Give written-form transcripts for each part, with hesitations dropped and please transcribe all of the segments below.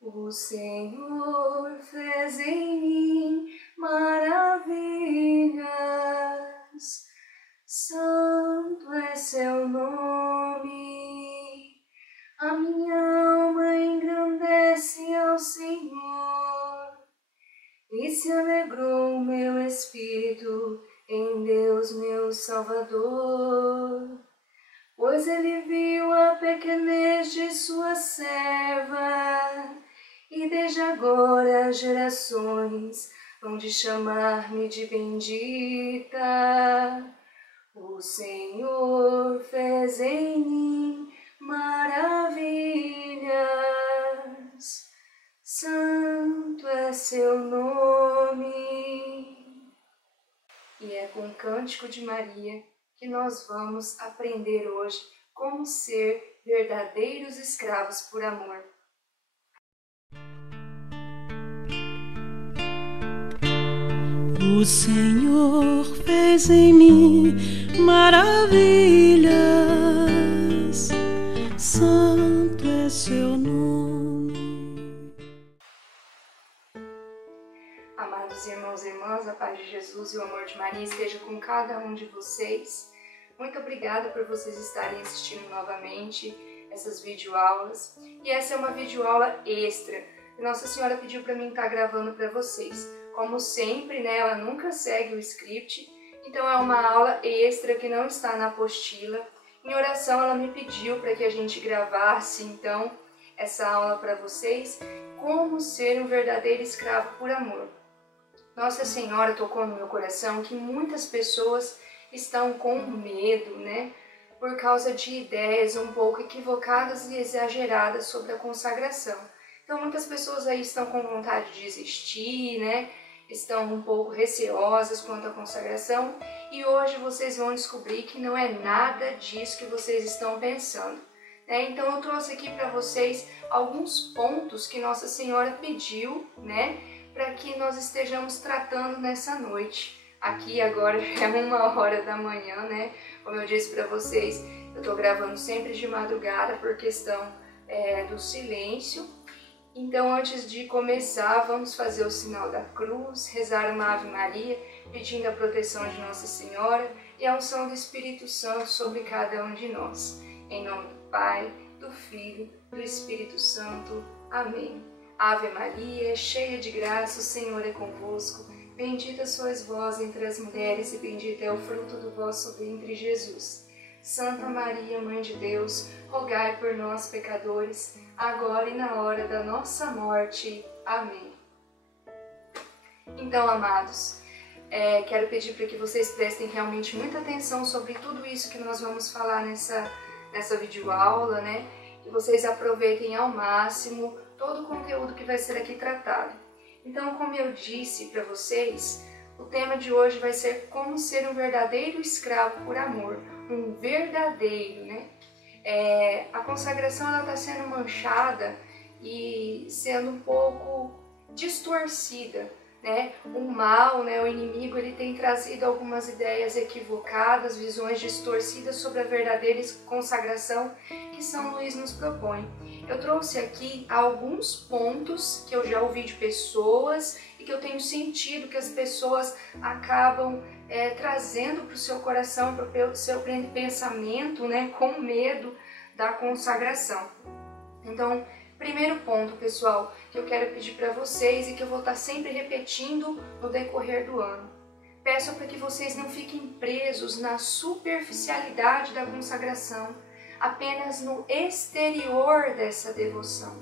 O Senhor fez em mim maravilhas, santo é seu nome. A minha alma engrandece ao Senhor, e se alegrou o meu espírito em Deus meu Salvador. Pois ele viu a pequenez de sua serva, e desde agora as gerações hão de chamar-me de bendita. O Senhor fez em mim maravilhas, santo é seu nome. E é com o Cântico de Maria que nós vamos aprender hoje como ser verdadeiros escravos por amor. O Senhor fez em mim maravilhas, santo é seu nome. Amados irmãos e irmãs, a paz de Jesus e o amor de Maria esteja com cada um de vocês. Muito obrigada por vocês estarem assistindo novamente essas videoaulas. E essa é uma videoaula extra que Nossa Senhora pediu para mim estar gravando para vocês. Como sempre, né, ela nunca segue o script, então é uma aula extra que não está na apostila. Em oração ela me pediu para que a gente gravasse, então, essa aula para vocês, como ser um verdadeiro escravo por amor. Nossa Senhora tocou no meu coração que muitas pessoas estão com medo, né, por causa de ideias um pouco equivocadas e exageradas sobre a consagração. Então muitas pessoas aí estão com vontade de desistir, né, estão um pouco receosas quanto à consagração, e hoje vocês vão descobrir que não é nada disso que vocês estão pensando. Então eu trouxe aqui para vocês alguns pontos que Nossa Senhora pediu, né, para que nós estejamos tratando nessa noite. Aqui agora já é 1h da manhã, né? Como eu disse para vocês, eu estou gravando sempre de madrugada por questão do silêncio. Então, antes de começar, vamos fazer o sinal da cruz, rezar uma Ave Maria, pedindo a proteção de Nossa Senhora e a unção do Espírito Santo sobre cada um de nós. Em nome do Pai, do Filho, do Espírito Santo. Amém. Ave Maria, cheia de graça, o Senhor é convosco. Bendita sois vós entre as mulheres e bendito é o fruto do vosso ventre, Jesus. Santa Maria, Mãe de Deus, rogai por nós, pecadores, agora e na hora da nossa morte. Amém. Então, amados, quero pedir para que vocês prestem realmente muita atenção sobre tudo isso que nós vamos falar nessa videoaula, né? Que vocês aproveitem ao máximo todo o conteúdo que vai ser aqui tratado. Então, como eu disse para vocês, o tema de hoje vai ser como ser um verdadeiro escravo por amor. Um verdadeiro, né? A consagração está sendo manchada e sendo um pouco distorcida, né? O mal, né, o inimigo, ele tem trazido algumas ideias equivocadas, visões distorcidas sobre a verdadeira consagração que São Luís nos propõe. Eu trouxe aqui alguns pontos que eu já ouvi de pessoas e que eu tenho sentido que as pessoas acabam trazendo para o seu coração, para o seu pensamento, né, com medo da consagração. Então, primeiro ponto, pessoal, que eu quero pedir para vocês e que eu vou estar sempre repetindo no decorrer do ano. Peço para que vocês não fiquem presos na superficialidade da consagração, apenas no exterior dessa devoção.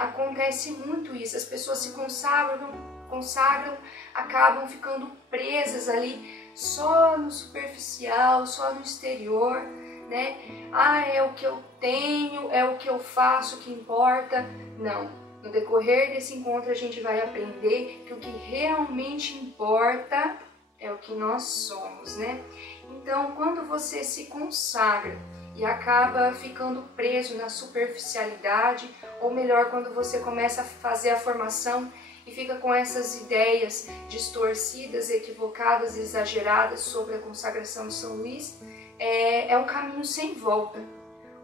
Acontece muito isso, as pessoas se consagram, acabam ficando presas ali só no superficial, só no exterior, né? É o que eu tenho, é o que eu faço que importa. Não, no decorrer desse encontro a gente vai aprender que o que realmente importa é o que nós somos, né? Então, quando você se consagra e acaba ficando preso na superficialidade, ou melhor, quando você começa a fazer a formação e fica com essas ideias distorcidas, equivocadas, exageradas sobre a consagração de São Luís, é um caminho sem volta.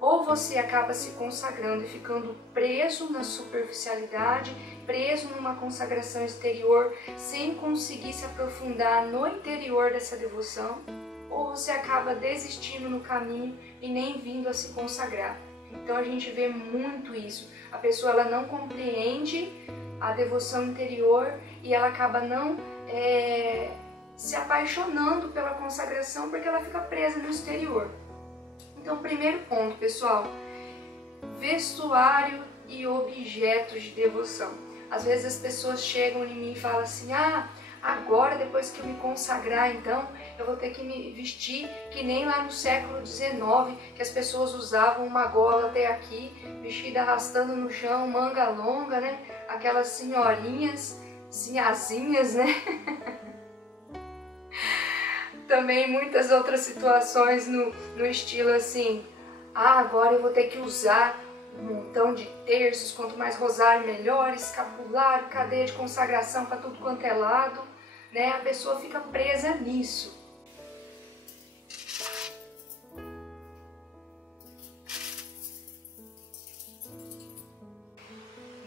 Ou você acaba se consagrando e ficando preso na superficialidade, preso numa consagração exterior, sem conseguir se aprofundar no interior dessa devoção, ou você acaba desistindo no caminho e nem vindo a se consagrar. Então a gente vê muito isso. A pessoa ela não compreende a devoção interior e ela acaba não se apaixonando pela consagração porque ela fica presa no exterior. Então, primeiro ponto, pessoal, vestuário e objetos de devoção. Às vezes as pessoas chegam em mim e falam assim, agora depois que eu me consagrar, então, eu vou ter que me vestir que nem lá no século XIX, que as pessoas usavam uma gola até aqui, vestida arrastando no chão, manga longa, né? Aquelas senhorinhas, sinhazinhas, né? Também muitas outras situações no estilo assim, agora eu vou ter que usar um montão de terços, quanto mais rosário melhor, escapulário, cadeia de consagração para tudo quanto é lado, né? A pessoa fica presa nisso.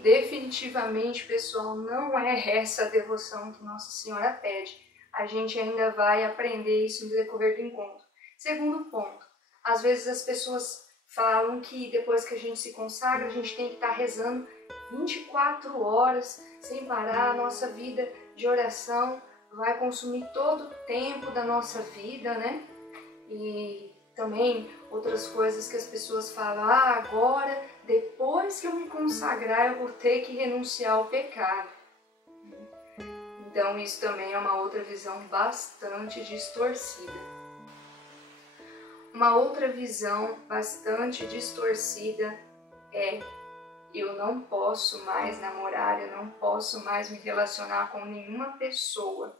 Definitivamente, pessoal, não é essa a devoção que Nossa Senhora pede. A gente ainda vai aprender isso no decorrer do encontro. Segundo ponto, às vezes as pessoas falam que depois que a gente se consagra, a gente tem que estar rezando 24 horas sem parar. A nossa vida de oração vai consumir todo o tempo da nossa vida, né? E também outras coisas que as pessoas falam, agora, depois que eu me consagrar, eu vou ter que renunciar ao pecado. Então isso também é uma outra visão bastante distorcida. Uma outra visão bastante distorcida é: eu não posso mais namorar, eu não posso mais me relacionar com nenhuma pessoa.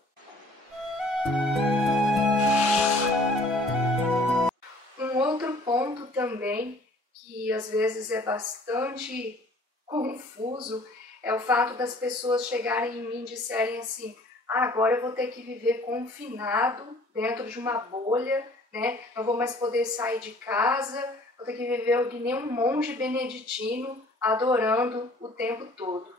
Um outro ponto também que às vezes é bastante confuso é o fato das pessoas chegarem em mim e disserem assim, agora eu vou ter que viver confinado dentro de uma bolha, né? Não vou mais poder sair de casa, vou ter que viver que nem um monge beneditino adorando o tempo todo.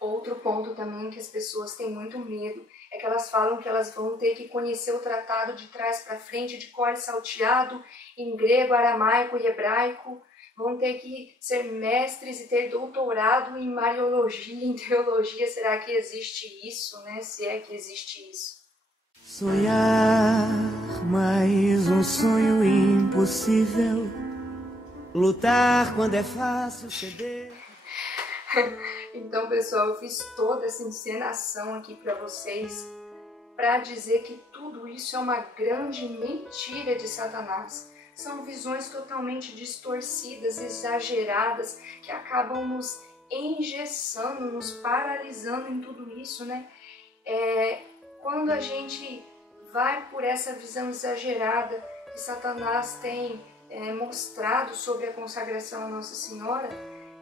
Outro ponto também que as pessoas têm muito medo é que elas falam que elas vão ter que conhecer o tratado de trás para frente, de cor e salteado, em grego, aramaico e hebraico, vão ter que ser mestres e ter doutorado em mariologia, em teologia. Será que existe isso, né? Se é que existe isso. Sonhar, mais sonho impossível. Lutar quando é fácil ceder. Então, pessoal, eu fiz toda essa encenação aqui para vocês para dizer que tudo isso é uma grande mentira de Satanás. São visões totalmente distorcidas, exageradas, que acabam nos engessando, nos paralisando em tudo isso, né? Quando a gente vai por essa visão exagerada que Satanás tem mostrado sobre a consagração à Nossa Senhora,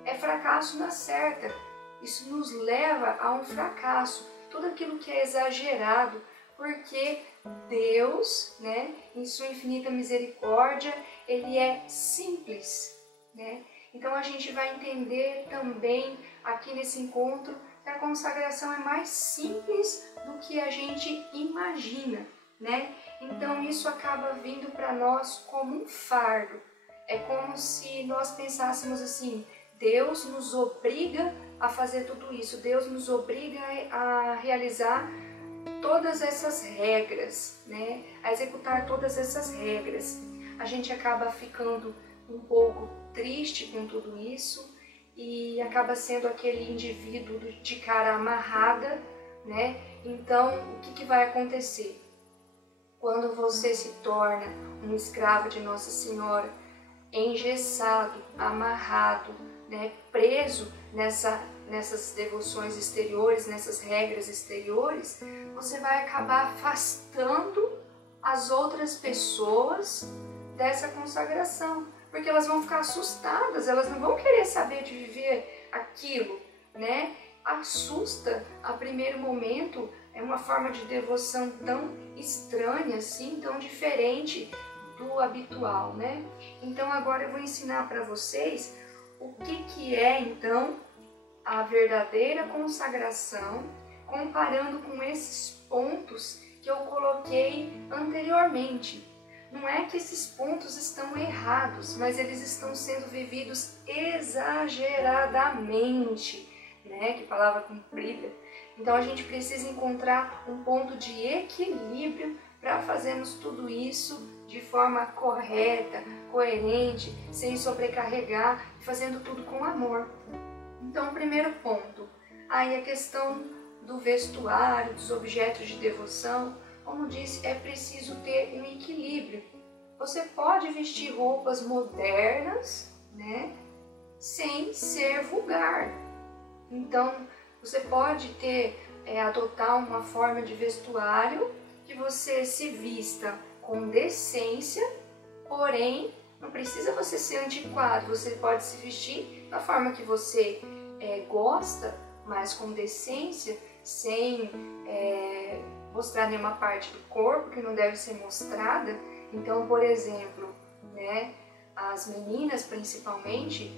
é fracasso na certa. Isso nos leva a um fracasso. Tudo aquilo que é exagerado, porque Deus, né, em sua infinita misericórdia, Ele é simples, né? Então a gente vai entender também aqui nesse encontro que a consagração é mais simples do que a gente imagina, né? Então isso acaba vindo para nós como um fardo. É como se nós pensássemos assim, Deus nos obriga a fazer tudo isso, Deus nos obriga a realizar todas essas regras, né? A executar todas essas regras. A gente acaba ficando um pouco triste com tudo isso e acaba sendo aquele indivíduo de cara amarrada, né? Então, o que vai acontecer? Quando você se torna um escravo de Nossa Senhora, engessado, amarrado, né, preso nessas devoções exteriores, nessas regras exteriores, você vai acabar afastando as outras pessoas dessa consagração, porque elas vão ficar assustadas, elas não vão querer saber de viver aquilo, né? Assusta a primeiro momento é uma forma de devoção tão estranha assim, tão diferente do habitual, né? Então agora eu vou ensinar para vocês o que é então a verdadeira consagração, comparando com esses pontos que eu coloquei anteriormente. Não é que esses pontos estão errados, mas eles estão sendo vividos exageradamente, né? Que palavra comprida. Então a gente precisa encontrar um ponto de equilíbrio para fazermos tudo isso de forma correta, coerente, sem sobrecarregar, fazendo tudo com amor. Então, o primeiro ponto, aí a questão do vestuário, dos objetos de devoção, como disse, é preciso ter um equilíbrio. Você pode vestir roupas modernas, né, sem ser vulgar. Então, você pode adotar uma forma de vestuário que você se vista com decência, porém, não precisa você ser antiquado, você pode se vestir da forma que você gosta, mas com decência, sem mostrar nenhuma parte do corpo que não deve ser mostrada. Então, por exemplo, né, as meninas principalmente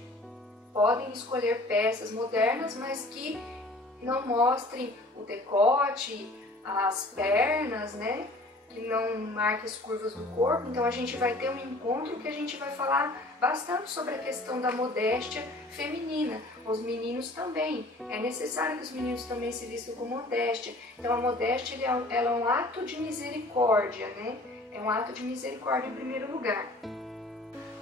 podem escolher peças modernas, mas que não mostrem o decote, as pernas, né? Que não marque as curvas do corpo. Então a gente vai ter um encontro que a gente vai falar bastante sobre a questão da modéstia feminina. Os meninos também. É necessário que os meninos também se vistam com modéstia. Então a modéstia ela é um ato de misericórdia, né? É um ato de misericórdia em primeiro lugar.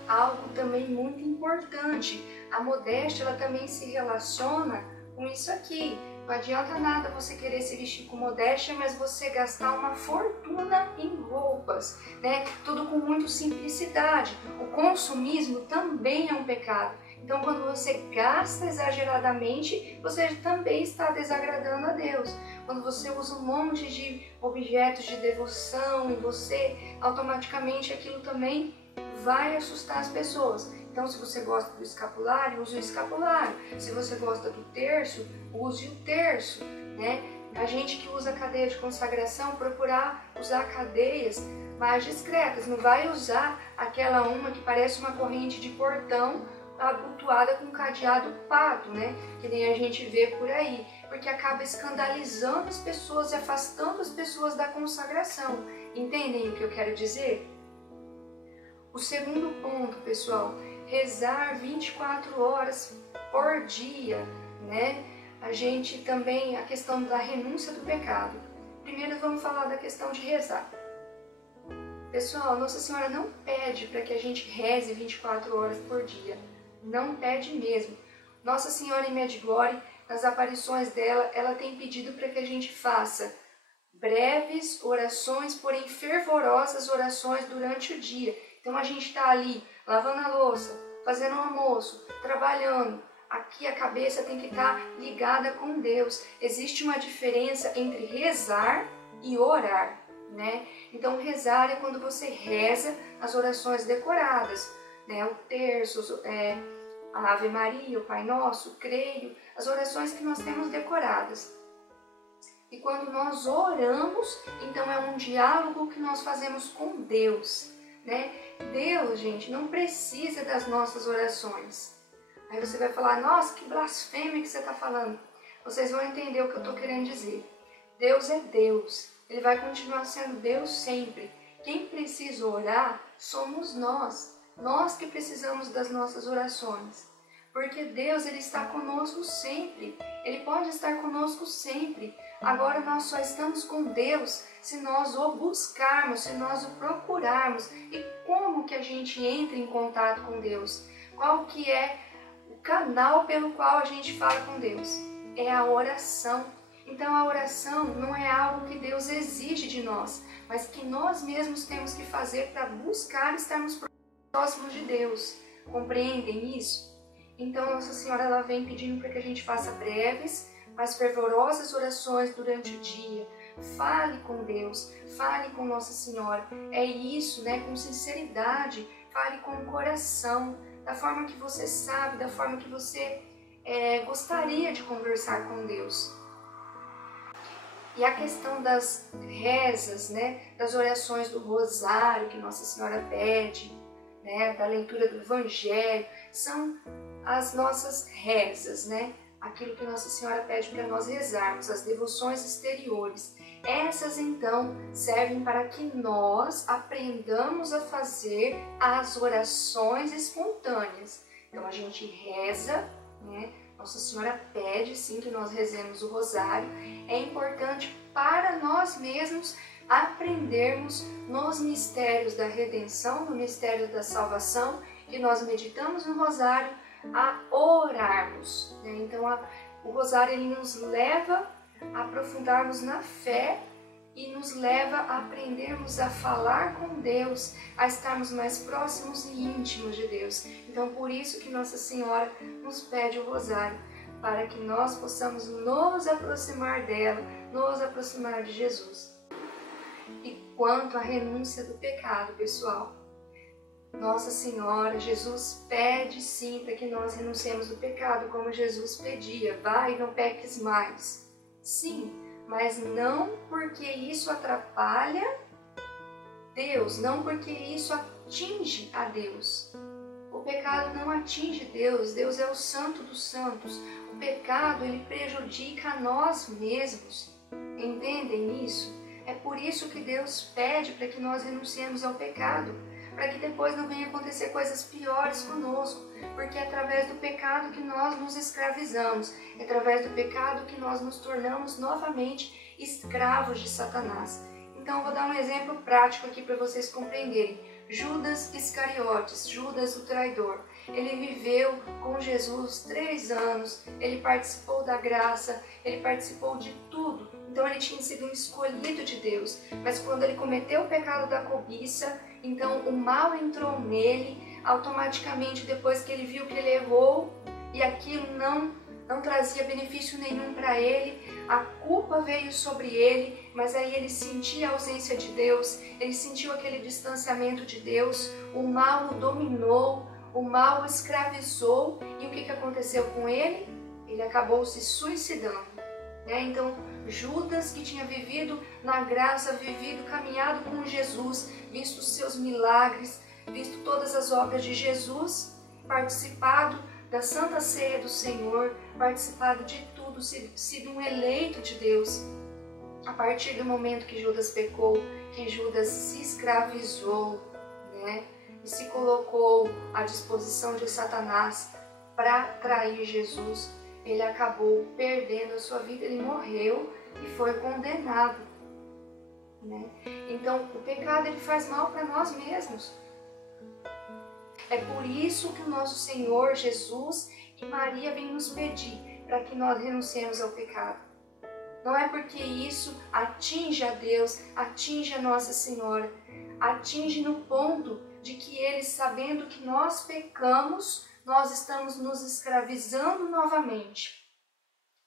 Algo também muito importante. A modéstia ela também se relaciona com isso aqui. Não adianta nada você querer se vestir com modéstia, mas você gastar uma fortuna em roupas, né? Tudo com muita simplicidade. O consumismo também é um pecado. Então, quando você gasta exageradamente, você também está desagradando a Deus. Quando você usa um monte de objetos de devoção em você, automaticamente aquilo também vai assustar as pessoas. Então, se você gosta do escapulário, use o escapulário. Se você gosta do terço, use o terço, né? A gente que usa cadeia de consagração, procurar usar cadeias mais discretas. Não vai usar aquela uma que parece uma corrente de portão abotoada com cadeado pato, né? Que nem a gente vê por aí. Porque acaba escandalizando as pessoas e afastando as pessoas da consagração. Entendem o que eu quero dizer? O segundo ponto, pessoal, rezar 24 horas por dia, né? A gente também, a questão da renúncia do pecado. Primeiro vamos falar da questão de rezar. Pessoal, Nossa Senhora não pede para que a gente reze 24 horas por dia. Não pede mesmo. Nossa Senhora em Medjugorje, nas aparições dela, ela tem pedido para que a gente faça breves orações, porém fervorosas orações durante o dia. Então a gente está ali lavando a louça, fazendo o almoço, trabalhando. Aqui a cabeça tem que estar ligada com Deus. Existe uma diferença entre rezar e orar, né? Então rezar é quando você reza as orações decoradas, né? O terço, a Ave Maria, o Pai Nosso, o Creio, as orações que nós temos decoradas. E quando nós oramos, então é um diálogo que nós fazemos com Deus, né? Deus, gente, não precisa das nossas orações. Aí você vai falar, nossa, que blasfêmia que você está falando. Vocês vão entender o que eu estou querendo dizer. Deus é Deus. Ele vai continuar sendo Deus sempre. Quem precisa orar somos nós. Nós que precisamos das nossas orações. Porque Deus, Ele está conosco sempre. Ele pode estar conosco sempre. Agora nós só estamos com Deus se nós o buscarmos, se nós o procurarmos. E como que a gente entra em contato com Deus? Qual que é o canal pelo qual a gente fala com Deus? É a oração. Então a oração não é algo que Deus exige de nós, mas que nós mesmos temos que fazer para buscar estarmos próximos de Deus. Compreendem isso? Então Nossa Senhora ela vem pedindo para que a gente faça breves, mas fervorosas orações durante o dia. Fale com Deus, fale com Nossa Senhora. É isso, né? Com sinceridade, fale com o coração, da forma que você sabe, da forma que você gostaria de conversar com Deus. E a questão das rezas, né, das orações do rosário que Nossa Senhora pede, né, da leitura do Evangelho, são as nossas rezas, né? Aquilo que Nossa Senhora pede para nós rezarmos, as devoções exteriores. Essas, então, servem para que nós aprendamos a fazer as orações espontâneas. Então, a gente reza, né? Nossa Senhora pede, sim, que nós rezemos o rosário. É importante para nós mesmos aprendermos nos mistérios da redenção, no mistério da salvação, que nós meditamos no rosário, a orarmos, né? Então o rosário ele nos leva a aprofundarmos na fé e nos leva a aprendermos a falar com Deus, a estarmos mais próximos e íntimos de Deus. Então por isso que Nossa Senhora nos pede o rosário, para que nós possamos nos aproximar dela, nos aproximar de Jesus. E quanto à renúncia do pecado, pessoal, Nossa Senhora, Jesus pede sim para que nós renunciemos do pecado, como Jesus pedia, vai e não peques mais. Sim, mas não porque isso atrapalha Deus, não porque isso atinge a Deus. O pecado não atinge Deus, Deus é o Santo dos Santos. O pecado, ele prejudica a nós mesmos. Entendem isso? É por isso que Deus pede para que nós renunciemos ao pecado, para que depois não venha acontecer coisas piores conosco, porque é através do pecado que nós nos escravizamos, é através do pecado que nós nos tornamos novamente escravos de Satanás. Então, eu vou dar um exemplo prático aqui para vocês compreenderem. Judas Iscariotes, Judas o traidor, ele viveu com Jesus 3 anos, ele participou da graça, ele participou de tudo. Então ele tinha sido um escolhido de Deus, mas quando ele cometeu o pecado da cobiça, então o mal entrou nele, automaticamente depois que ele viu que ele errou e aquilo não trazia benefício nenhum para ele, a culpa veio sobre ele, mas aí ele sentia a ausência de Deus, ele sentiu aquele distanciamento de Deus, o mal o dominou, o mal o escravizou, e o que aconteceu com ele? Ele acabou se suicidando. Então, Judas, que tinha vivido na graça, caminhado com Jesus, visto os seus milagres, visto todas as obras de Jesus, participado da Santa Ceia do Senhor, participado de tudo, sido um eleito de Deus. A partir do momento que Judas pecou, que Judas se escravizou, né, e se colocou à disposição de Satanás para trair Jesus, ele acabou perdendo a sua vida, ele morreu e foi condenado, né? Então, o pecado ele faz mal para nós mesmos. É por isso que o nosso Senhor Jesus e Maria vêm nos pedir para que nós renunciemos ao pecado. Não é porque isso atinge a Deus, atinge a Nossa Senhora, atinge no ponto de que eles, sabendo que nós pecamos, nós estamos nos escravizando novamente.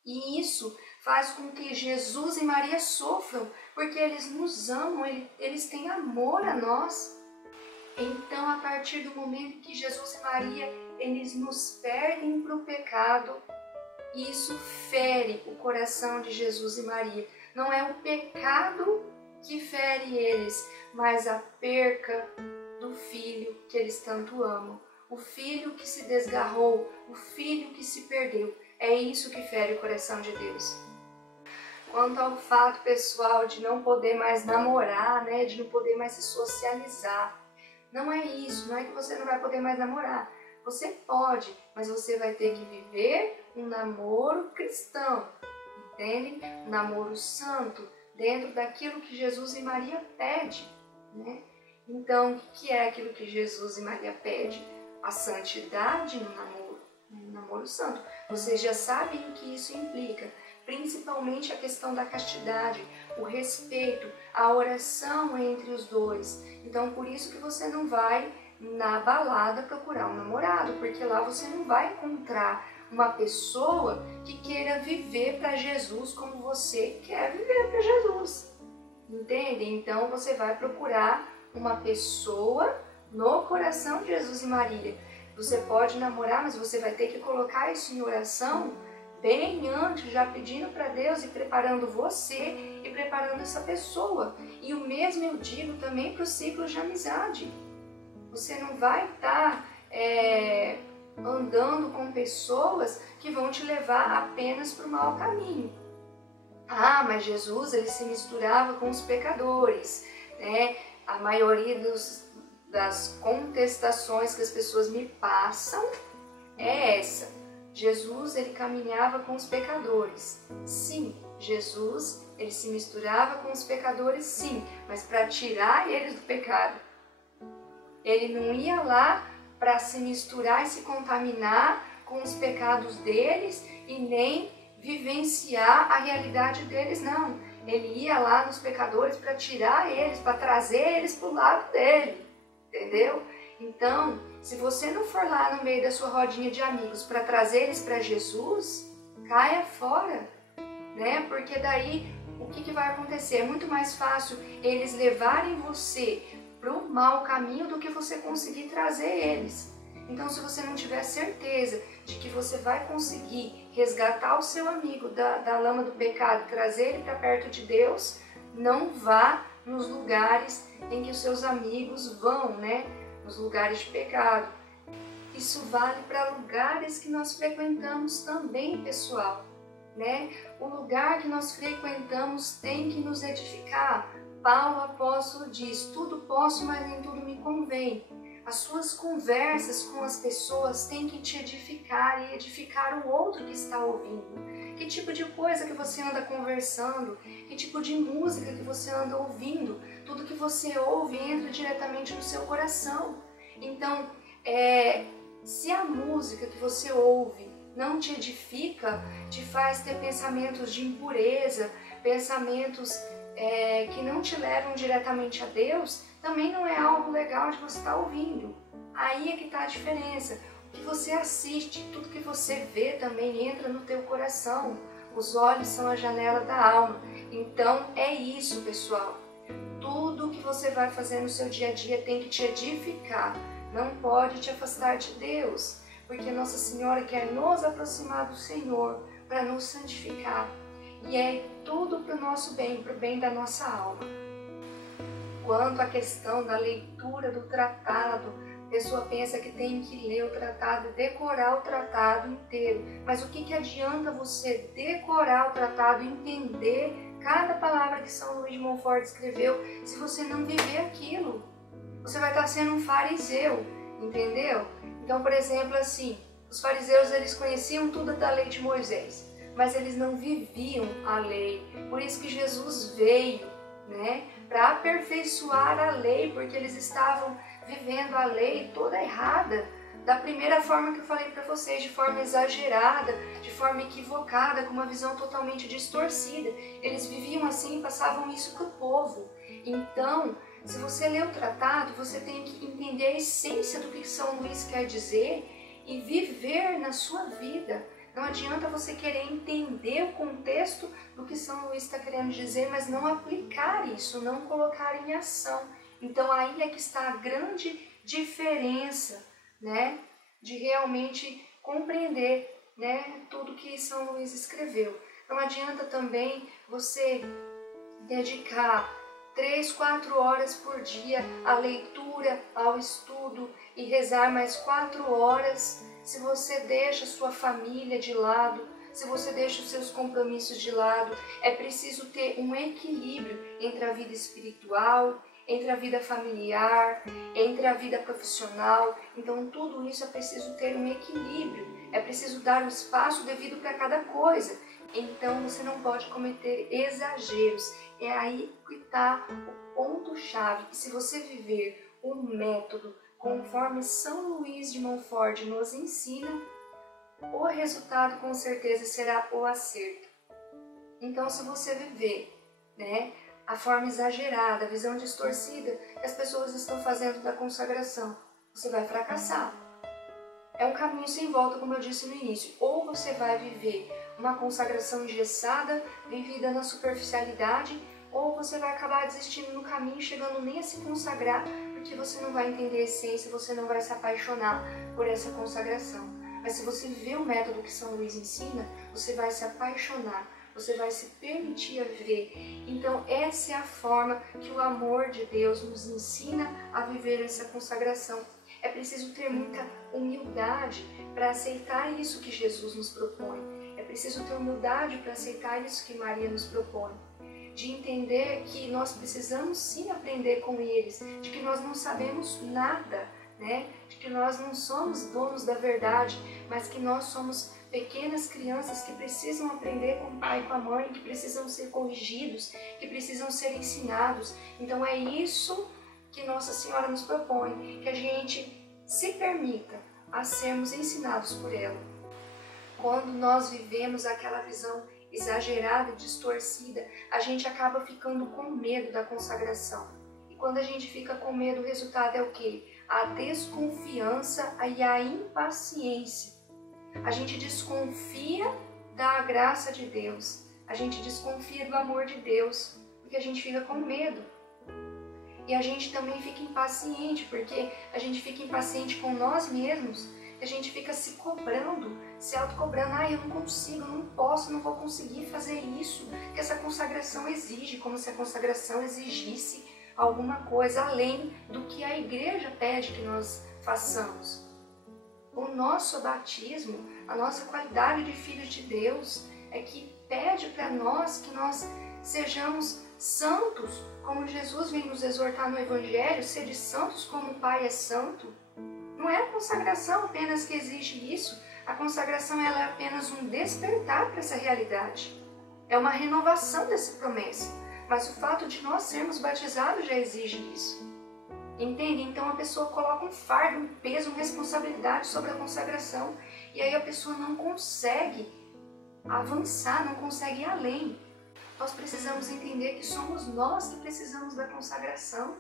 E isso faz com que Jesus e Maria sofram, porque eles nos amam, eles têm amor a nós. Então, a partir do momento que Jesus e Maria, eles nos perdem para o pecado, isso fere o coração de Jesus e Maria. Não é o pecado que fere eles, mas a perca do filho que eles tanto amam. O filho que se desgarrou, o filho que se perdeu. É isso que fere o coração de Deus. Quanto ao fato, pessoal, de não poder mais namorar, né, de não poder mais se socializar, não é isso, não é que você não vai poder mais namorar. Você pode, mas você vai ter que viver um namoro cristão, entendem? Um namoro santo, dentro daquilo que Jesus e Maria pedem, né? Então, o que é aquilo que Jesus e Maria pedem? A santidade no namoro santo. Vocês já sabem o que isso implica, principalmente a questão da castidade, o respeito, a oração entre os dois. Então, por isso que você não vai na balada procurar um namorado, porque lá você não vai encontrar uma pessoa que queira viver para Jesus como você quer viver para Jesus. Entende? Então, você vai procurar uma pessoa no coração de Jesus e Maria. Você pode namorar, mas você vai ter que colocar isso em oração bem antes, já pedindo para Deus e preparando você e preparando essa pessoa. E o mesmo eu digo também para os ciclos de amizade. Você não vai estar andando com pessoas que vão te levar apenas para o mau caminho. Ah, mas Jesus, ele se misturava com os pecadores, né? A maioria das contestações que as pessoas me passam é essa. Jesus, ele caminhava com os pecadores. Sim, Jesus, ele se misturava com os pecadores, sim, mas para tirar eles do pecado. Ele não ia lá para se misturar e se contaminar com os pecados deles e nem vivenciar a realidade deles, não. Ele ia lá nos pecadores para tirar eles, para trazer eles para o lado dele, entendeu? Então, se você não for lá no meio da sua rodinha de amigos para trazer eles para Jesus, caia fora, né? Porque daí, o que vai acontecer? É muito mais fácil eles levarem você para o mau caminho do que você conseguir trazer eles. Então, se você não tiver certeza de que você vai conseguir resgatar o seu amigo da lama do pecado, trazer ele para perto de Deus, não vá nos lugares em que os seus amigos vão, né? Nos lugares de pecado. Isso vale para lugares que nós frequentamos também, pessoal, né? O lugar que nós frequentamos tem que nos edificar. Paulo, apóstolo, diz: tudo posso, mas nem tudo me convém. As suas conversas com as pessoas têm que te edificar e edificar o outro que está ouvindo. Que tipo de coisa que você anda conversando? Que tipo de música que você anda ouvindo? Tudo que você ouve entra diretamente no seu coração. Então, se a música que você ouve não te edifica, te faz ter pensamentos de impureza, pensamentos que não te levam diretamente a Deus, também não é algo legal de você estar ouvindo. Aí é que está a diferença. O que você assiste, tudo que você vê também entra no teu coração. Os olhos são a janela da alma. Então é isso, pessoal. Tudo que você vai fazer no seu dia a dia tem que te edificar. Não pode te afastar de Deus. Porque Nossa Senhora quer nos aproximar do Senhor para nos santificar. E é tudo para o nosso bem, para o bem da nossa alma. Quanto à questão da leitura do tratado, a pessoa pensa que tem que ler o tratado e decorar o tratado inteiro. Mas o que adianta você decorar o tratado e entender cada palavra que São Luís de Montfort escreveu se você não viver aquilo? Você vai estar sendo um fariseu, entendeu? Então, por exemplo, assim, os fariseus, eles conheciam tudo da lei de Moisés, mas eles não viviam a lei. Por isso que Jesus veio, né, para aperfeiçoar a lei, porque eles estavam vivendo a lei toda errada, da primeira forma que eu falei para vocês, de forma exagerada, de forma equivocada, com uma visão totalmente distorcida. Eles viviam assim e passavam isso para o povo. Então, se você lê o tratado, você tem que entender a essência do que São Luís quer dizer e viver na sua vida. Não adianta você querer entender o contexto do que São Luís está querendo dizer, mas não aplicar isso, não colocar em ação. Então aí é que está a grande diferença, né, de realmente compreender, né, tudo que São Luís escreveu. Não adianta também você dedicar 3, 4 horas por dia à leitura, ao estudo e rezar mais 4 horas, se você deixa sua família de lado, se você deixa os seus compromissos de lado. É preciso ter um equilíbrio entre a vida espiritual, entre a vida familiar, entre a vida profissional. Então tudo isso é preciso ter um equilíbrio, é preciso dar o espaço devido para cada coisa. Então você não pode cometer exageros. É aí que está o ponto-chave. E se você viver um método conforme São Luís de Montfort nos ensina, o resultado com certeza será o acerto. Então, se você viver, né, a forma exagerada, a visão distorcida que as pessoas estão fazendo da consagração, você vai fracassar. É um caminho sem volta, como eu disse no início. Ou você vai viver uma consagração engessada, vivida na superficialidade, ou você vai acabar desistindo no caminho, chegando nem a se consagrar, porque você não vai entender a essência, você não vai se apaixonar por essa consagração. Mas se você vê o método que São Luís ensina, você vai se apaixonar, você vai se permitir a ver. Então essa é a forma que o amor de Deus nos ensina a viver essa consagração. É preciso ter muita humildade para aceitar isso que Jesus nos propõe. É preciso ter humildade para aceitar isso que Maria nos propõe. De entender que nós precisamos sim aprender com eles, de que nós não sabemos nada, né? De que nós não somos donos da verdade, mas que nós somos pequenas crianças que precisam aprender com o pai e com a mãe, que precisam ser corrigidos, que precisam ser ensinados. Então é isso que Nossa Senhora nos propõe, que a gente se permita a sermos ensinados por ela. Quando nós vivemos aquela visão exagerada e distorcida, a gente acaba ficando com medo da consagração. E quando a gente fica com medo, o resultado é o quê? A desconfiança e a impaciência. A gente desconfia da graça de Deus, a gente desconfia do amor de Deus, porque a gente fica com medo. E a gente também fica impaciente, porque a gente fica impaciente com nós mesmos, a gente fica se cobrando, se autocobrando. Eu não consigo, eu não posso, não vou conseguir fazer isso que essa consagração exige, como se a consagração exigisse alguma coisa além do que a igreja pede que nós façamos. O nosso batismo, a nossa qualidade de filhos de Deus, é que pede para nós que nós sejamos santos, como Jesus vem nos exortar no Evangelho, sede santos como o Pai é santo. Não é a consagração apenas que exige isso, a consagração ela é apenas um despertar para essa realidade. É uma renovação dessa promessa, mas o fato de nós sermos batizados já exige isso. Entende? Então a pessoa coloca um fardo, um peso, uma responsabilidade sobre a consagração, e aí a pessoa não consegue avançar, não consegue ir além. Nós precisamos entender que somos nós que precisamos da consagração,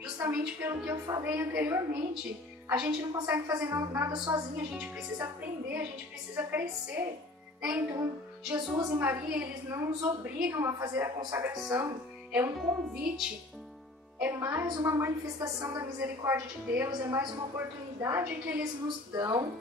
justamente pelo que eu falei anteriormente. A gente não consegue fazer nada sozinho, a gente precisa aprender, a gente precisa crescer, né? Então, Jesus e Maria, eles não nos obrigam a fazer a consagração, é um convite, é mais uma manifestação da misericórdia de Deus, é mais uma oportunidade que eles nos dão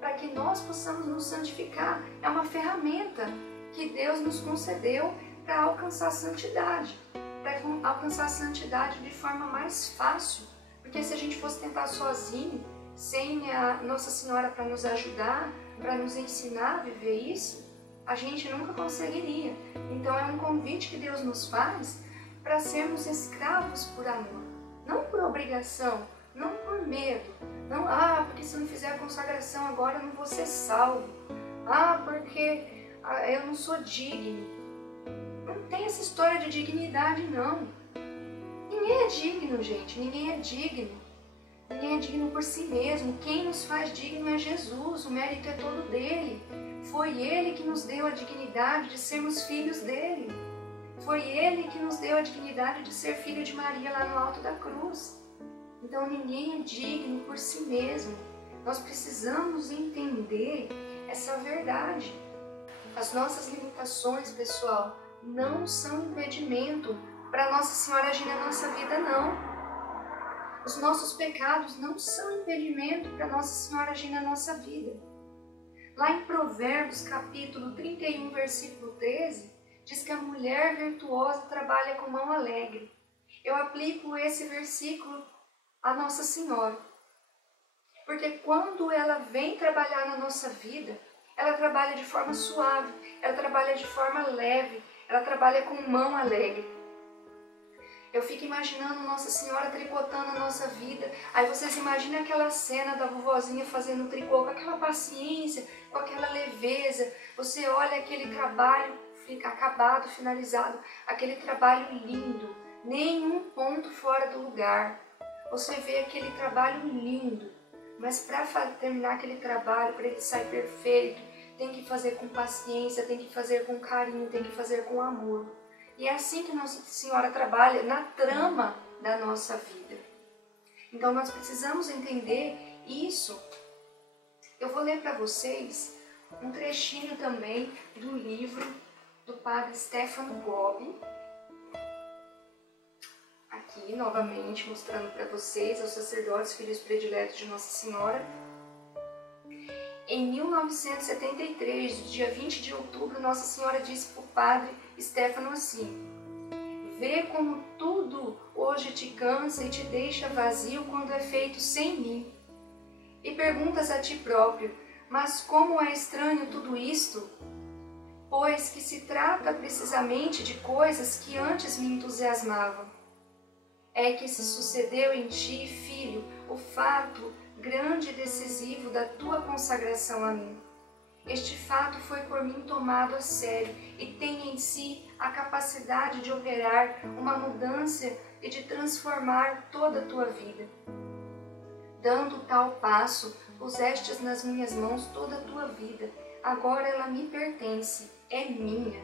para que nós possamos nos santificar. É uma ferramenta que Deus nos concedeu para alcançar a santidade, para alcançar a santidade de forma mais fácil. Porque se a gente fosse tentar sozinho, sem a Nossa Senhora para nos ajudar, para nos ensinar a viver isso, a gente nunca conseguiria. Então é um convite que Deus nos faz para sermos escravos por amor, não por obrigação, não por medo, não, porque se eu não fizer a consagração agora eu não vou ser salvo, porque eu não sou digno. Não tem essa história de dignidade, não. Ninguém é digno, gente, ninguém é digno. Ninguém é digno por si mesmo. Quem nos faz digno é Jesus, o mérito é todo dele. Foi ele que nos deu a dignidade de sermos filhos dele. Foi ele que nos deu a dignidade de ser filho de Maria lá no alto da cruz. Então ninguém é digno por si mesmo. Nós precisamos entender essa verdade. As nossas limitações, pessoal, não são impedimento para Nossa Senhora agir na nossa vida, não. Os nossos pecados não são impedimento para Nossa Senhora agir na nossa vida. Lá em Provérbios, capítulo 31, versículo 13, diz que a mulher virtuosa trabalha com mão alegre. Eu aplico esse versículo à Nossa Senhora. Porque quando ela vem trabalhar na nossa vida, ela trabalha de forma suave, ela trabalha de forma leve, ela trabalha com mão alegre. Eu fico imaginando Nossa Senhora tricotando a nossa vida. Aí vocês imaginam aquela cena da vovozinha fazendo tricô com aquela paciência, com aquela leveza. Você olha aquele trabalho acabado, finalizado, aquele trabalho lindo, nenhum ponto fora do lugar. Você vê aquele trabalho lindo, mas para terminar aquele trabalho, para ele sair perfeito, tem que fazer com paciência, tem que fazer com carinho, tem que fazer com amor. E é assim que Nossa Senhora trabalha na trama da nossa vida. Então nós precisamos entender isso. Eu vou ler para vocês um trechinho também do livro do Padre Stefano Gobbi. Aqui, novamente, mostrando para vocês, aos sacerdotes, filhos prediletos de Nossa Senhora. Em 1973, no dia 20 de outubro, Nossa Senhora disse para o padre Stefano assim: vê como tudo hoje te cansa e te deixa vazio quando é feito sem mim. E perguntas a ti próprio: mas como é estranho tudo isto? Pois que se trata precisamente de coisas que antes me entusiasmavam. É que se sucedeu em ti, filho, o fato grande e decisivo da tua consagração a mim. Este fato foi por mim tomado a sério e tem em si a capacidade de operar uma mudança e de transformar toda a tua vida. Dando tal passo, pusestes nas minhas mãos toda a tua vida. Agora ela me pertence, é minha.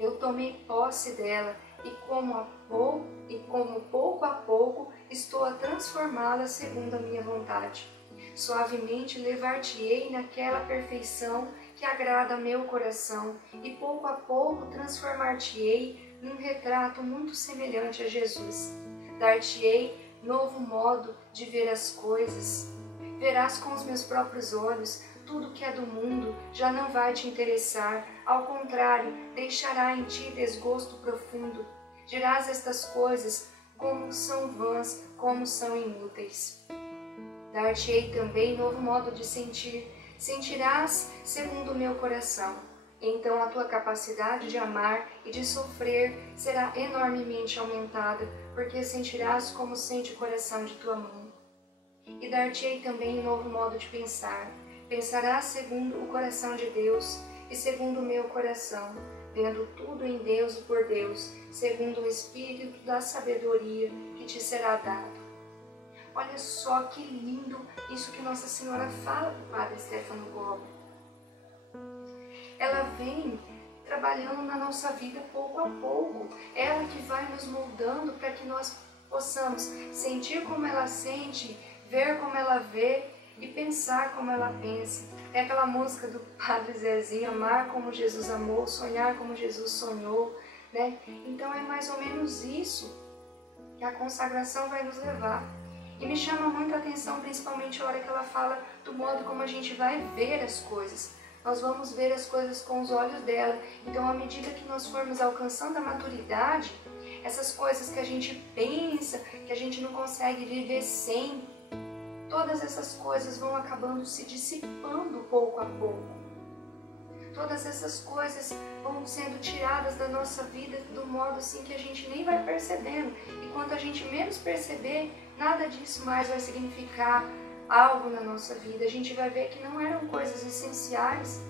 Eu tomei posse dela e como pouco a pouco estou a transformá-la segundo a minha vontade. Suavemente levar-te-ei naquela perfeição que agrada a meu coração e pouco a pouco transformar-te-ei num retrato muito semelhante a Jesus. Dar-te-ei novo modo de ver as coisas. Verás com os meus próprios olhos tudo que é do mundo já não vai te interessar, ao contrário, deixará em ti desgosto profundo. Dirás estas coisas como são vãs, como são inúteis. Dar-te-ei também novo modo de sentir. Sentirás segundo o meu coração. Então a tua capacidade de amar e de sofrer será enormemente aumentada, porque sentirás como sente o coração de tua mãe. E dar-te-ei também um novo modo de pensar. Pensarás segundo o coração de Deus e segundo o meu coração, vendo tudo em Deus e por Deus, segundo o Espírito da sabedoria que te será dado. Olha só que lindo isso que Nossa Senhora fala para o Padre Stefano Gobi. Ela vem trabalhando na nossa vida pouco a pouco. Ela que vai nos moldando para que nós possamos sentir como ela sente, ver como ela vê e pensar como ela pensa. É aquela música do Padre Zezinho, amar como Jesus amou, sonhar como Jesus sonhou, né? Então é mais ou menos isso que a consagração vai nos levar. E me chama muito a atenção, principalmente a hora que ela fala do modo como a gente vai ver as coisas. Nós vamos ver as coisas com os olhos dela. Então, à medida que nós formos alcançando a maturidade, essas coisas que a gente pensa, que a gente não consegue viver sem, todas essas coisas vão acabando se dissipando pouco a pouco. Todas essas coisas vão sendo tiradas da nossa vida do modo assim que a gente nem vai percebendo. E quanto a gente menos perceber, nada disso mais vai significar algo na nossa vida. A gente vai ver que não eram coisas essenciais,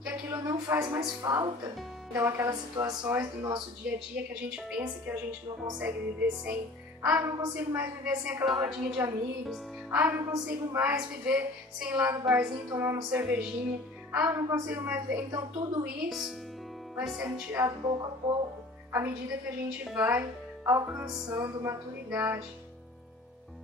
que aquilo não faz mais falta. Então aquelas situações do nosso dia a dia que a gente pensa que a gente não consegue viver sem. Ah, não consigo mais viver sem aquela rodinha de amigos. Ah, não consigo mais viver sem ir lá no barzinho tomar uma cervejinha. Ah, não consigo mais ver. Então tudo isso vai sendo tirado pouco a pouco, à medida que a gente vai alcançando maturidade.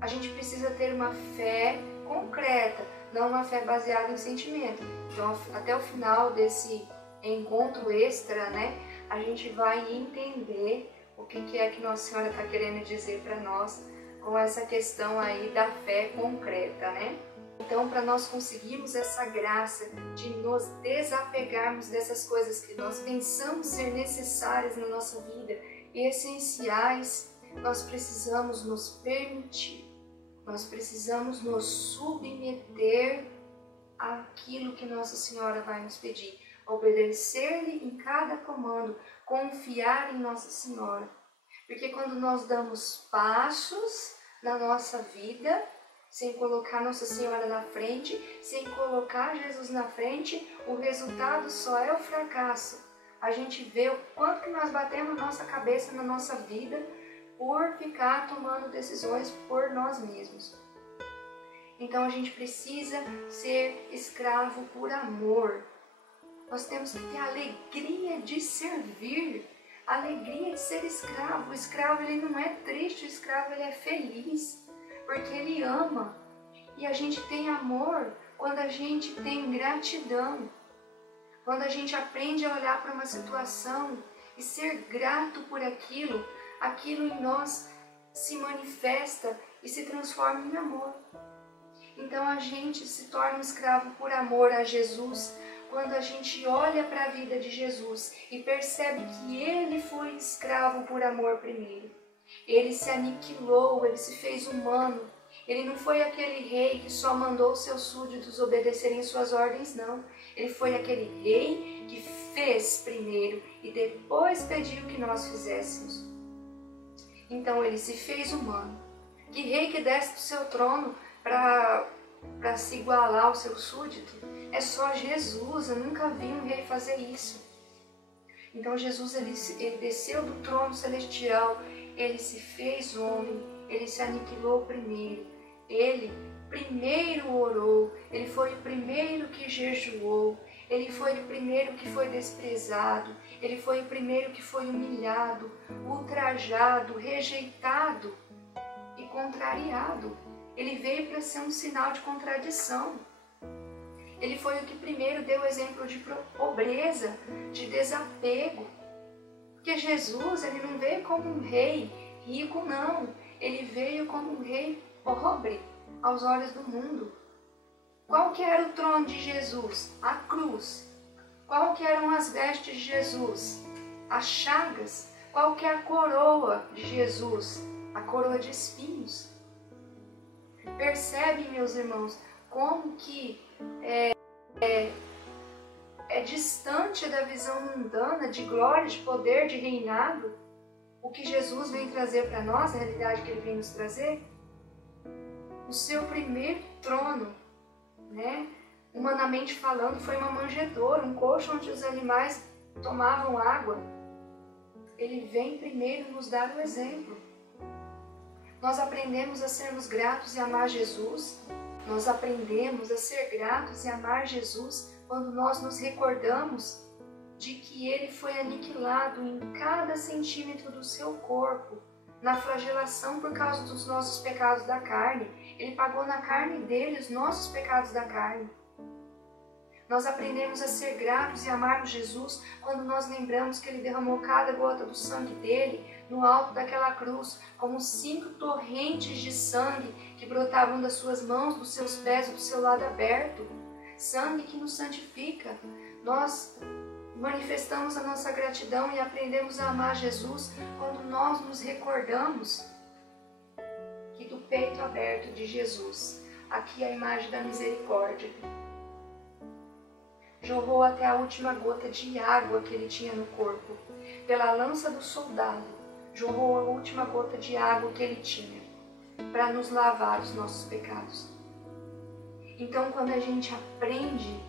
A gente precisa ter uma fé concreta, não uma fé baseada em sentimento. Então, até o final desse encontro extra, né, a gente vai entender o que é que Nossa Senhora está querendo dizer para nós com essa questão aí da fé concreta, né? Então, para nós conseguirmos essa graça de nos desapegarmos dessas coisas que nós pensamos ser necessárias na nossa vida e essenciais, nós precisamos nos permitir, nós precisamos nos submeter àquilo que Nossa Senhora vai nos pedir, obedecer-lhe em cada comando, confiar em Nossa Senhora. Porque quando nós damos passos na nossa vida, sem colocar Nossa Senhora na frente, sem colocar Jesus na frente, o resultado só é o fracasso. A gente vê o quanto que nós batemos nossa cabeça na nossa vida por ficar tomando decisões por nós mesmos. Então a gente precisa ser escravo por amor. Nós temos que ter a alegria de servir, a alegria de ser escravo. O escravo ele não é triste, o escravo ele é feliz, porque ele ama. E a gente tem amor quando a gente tem gratidão. Quando a gente aprende a olhar para uma situação e ser grato por aquilo, aquilo em nós se manifesta e se transforma em amor. Então a gente se torna um escravo por amor a Jesus, quando a gente olha para a vida de Jesus e percebe que ele foi escravo por amor primeiro. Ele se aniquilou, ele se fez humano. Ele não foi aquele rei que só mandou seus súditos obedecerem suas ordens, não. Ele foi aquele rei que fez primeiro e depois pediu que nós fizéssemos. Então ele se fez humano. Que rei que desce do seu trono para se igualar ao seu súdito? É só Jesus, eu nunca vi um rei fazer isso. Então Jesus ele desceu do trono celestial, ele se fez homem, ele se aniquilou primeiro, ele primeiro orou, ele foi o primeiro que jejuou, ele foi o primeiro que foi desprezado, ele foi o primeiro que foi humilhado, ultrajado, rejeitado e contrariado. Ele veio para ser um sinal de contradição. Ele foi o que primeiro deu exemplo de pobreza, de desapego. Porque Jesus, ele não veio como um rei rico, não. Ele veio como um rei pobre aos olhos do mundo. Qual que era o trono de Jesus? A cruz. Qual que eram as vestes de Jesus? As chagas. Qual que é a coroa de Jesus? A coroa de espinhos. Percebe, meus irmãos, como que é distante da visão mundana de glória, de poder, de reinado, o que Jesus vem trazer para nós, a realidade que ele vem nos trazer? O seu primeiro trono, né? Humanamente falando, foi uma manjedoura, um coxo onde os animais tomavam água. Ele vem primeiro nos dar o exemplo. Nós aprendemos a sermos gratos e amar Jesus. Nós aprendemos a ser gratos e amar Jesus quando nós nos recordamos de que ele foi aniquilado em cada centímetro do seu corpo, na flagelação por causa dos nossos pecados da carne. Ele pagou na carne dele os nossos pecados da carne. Nós aprendemos a ser gratos e amarmos Jesus quando nós lembramos que ele derramou cada gota do sangue dele no alto daquela cruz, como 5 torrentes de sangue que brotavam das suas mãos, dos seus pés, do seu lado aberto. Sangue que nos santifica. Nós manifestamos a nossa gratidão e aprendemos a amar Jesus quando nós nos recordamos que do peito aberto de Jesus, aqui a imagem da misericórdia, jorrou até a última gota de água que ele tinha no corpo. Pela lança do soldado, jorrou a última gota de água que ele tinha para nos lavar os nossos pecados. Então, quando a gente aprende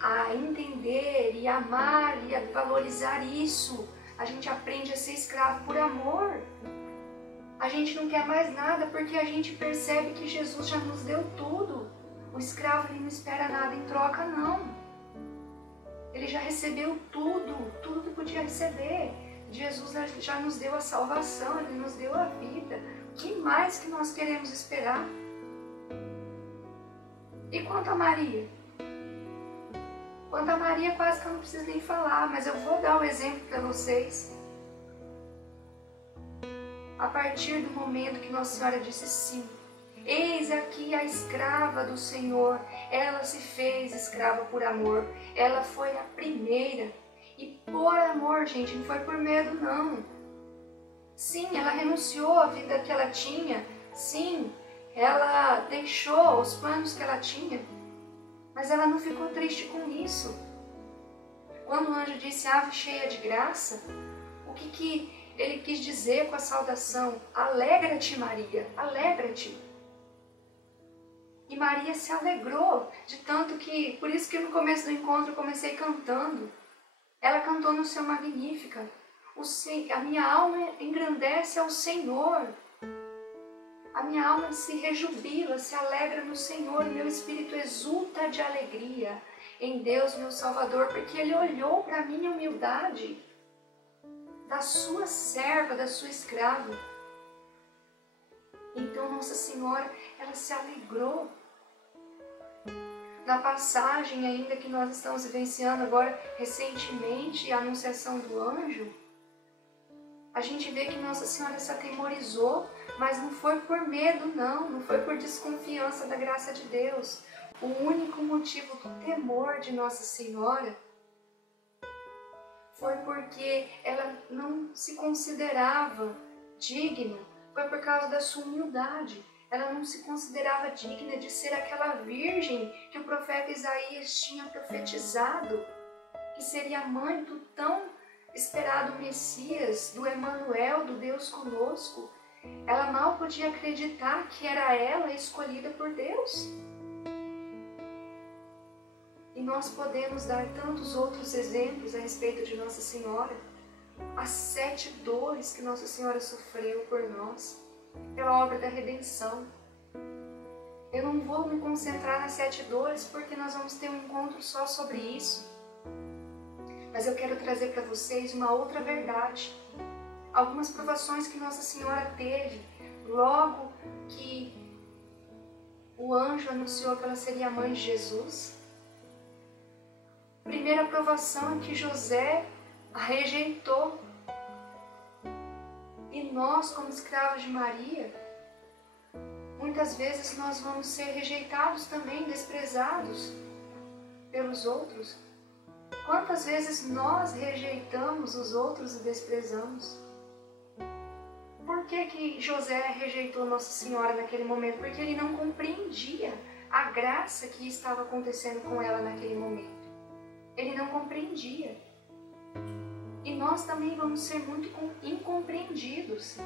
a entender e amar e a valorizar isso, a gente aprende a ser escravo por amor. A gente não quer mais nada porque a gente percebe que Jesus já nos deu tudo. O escravo ele não espera nada em troca, não. Ele já recebeu tudo que podia receber. Jesus já nos deu a salvação, ele nos deu a vida. O que mais que nós queremos esperar? E quanto a Maria? Quanto a Maria, quase que eu não preciso nem falar, mas eu vou dar o exemplo para vocês. A partir do momento que Nossa Senhora disse sim, eis aqui a escrava do Senhor, ela se fez escrava por amor, ela foi a primeira. E por amor, gente, não foi por medo, não. Sim, ela renunciou à vida que ela tinha, sim, ela deixou os planos que ela tinha, mas ela não ficou triste com isso. Quando o anjo disse ave cheia de graça, o que ele quis dizer com a saudação? Alegra-te, Maria, alegra-te. E Maria se alegrou, de tanto que, por isso que no começo do encontro eu comecei cantando. Ela cantou no seu Magnífica. A minha alma engrandece ao Senhor. A minha alma se rejubila, se alegra no Senhor, e meu espírito exulta de alegria em Deus, meu Salvador, porque Ele olhou para a minha humildade, da sua serva, da sua escrava. Então Nossa Senhora, ela se alegrou. Na passagem ainda que nós estamos vivenciando agora recentemente, a anunciação do anjo, A gente vê que Nossa Senhora se atemorizou, mas não foi por medo, não foi por desconfiança da graça de Deus. O único motivo do temor de Nossa Senhora foi porque ela não se considerava digna, foi por causa da sua humildade. Ela não se considerava digna de ser aquela virgem que o profeta Isaías tinha profetizado, que seria a mãe do tão esperado Messias, do Emanuel, do Deus conosco. Ela mal podia acreditar que era ela escolhida por Deus. E nós podemos dar tantos outros exemplos a respeito de Nossa Senhora. As 7 dores que Nossa Senhora sofreu por nós, pela obra da redenção. Eu não vou me concentrar nas 7 dores porque nós vamos ter um encontro só sobre isso. Mas eu quero trazer para vocês uma outra verdade. Algumas provações que Nossa Senhora teve logo que o anjo anunciou que ela seria a mãe de Jesus. A primeira provação é que José a rejeitou. E nós, como escravos de Maria, muitas vezes nós vamos ser rejeitados também, desprezados pelos outros. Quantas vezes nós rejeitamos os outros e desprezamos? Por que José rejeitou Nossa Senhora naquele momento? Porque ele não compreendia a graça que estava acontecendo com ela naquele momento. Ele não compreendia. E nós também vamos ser muito incompreendidos.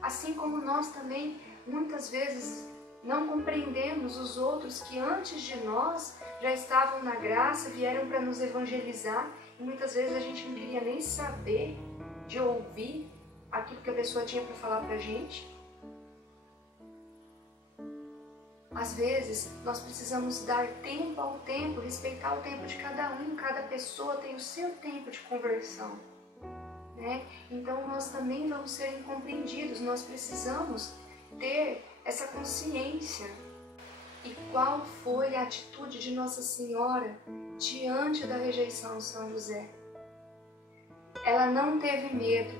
Assim como nós também, muitas vezes, não compreendemos os outros que antes de nós já estavam na graça, vieram para nos evangelizar. E muitas vezes a gente não queria nem saber de ouvir aquilo que a pessoa tinha para falar para a gente. Às vezes, nós precisamos dar tempo ao tempo, respeitar o tempo de cada um. Cada pessoa tem o seu tempo de conversão, né? Então, nós também vamos ser incompreendidos. Nós precisamos ter essa consciência. E qual foi a atitude de Nossa Senhora diante da rejeição de São José? Ela não teve medo,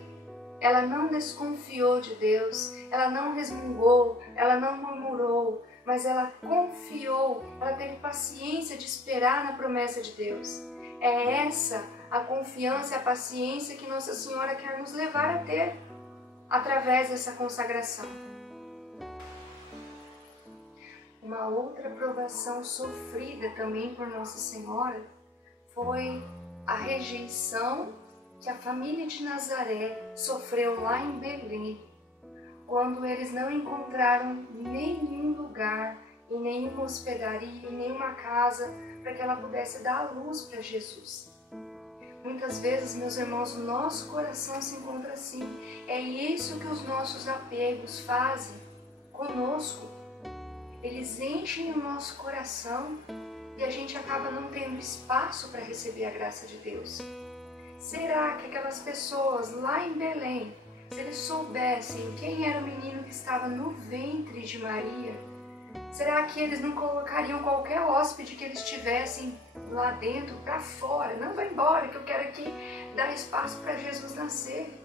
ela não desconfiou de Deus, ela não resmungou, ela não murmurou, mas ela confiou, ela teve paciência de esperar na promessa de Deus. É essa a confiança e a paciência que Nossa Senhora quer nos levar a ter através dessa consagração. Uma outra provação sofrida também por Nossa Senhora foi a rejeição que a família de Nazaré sofreu lá em Belém, quando eles não encontraram nenhum lugar, em nenhuma hospedaria, em nenhuma casa, para que ela pudesse dar a luz para Jesus. Muitas vezes, meus irmãos, o nosso coração se encontra assim. É isso que os nossos apegos fazem conosco. Eles enchem o nosso coração e a gente acaba não tendo espaço para receber a graça de Deus. Será que aquelas pessoas lá em Belém, se eles soubessem quem era o menino que estava no ventre de Maria, será que eles não colocariam qualquer hóspede que eles tivessem lá dentro para fora? Não, vai embora, que eu quero aqui dar espaço para Jesus nascer.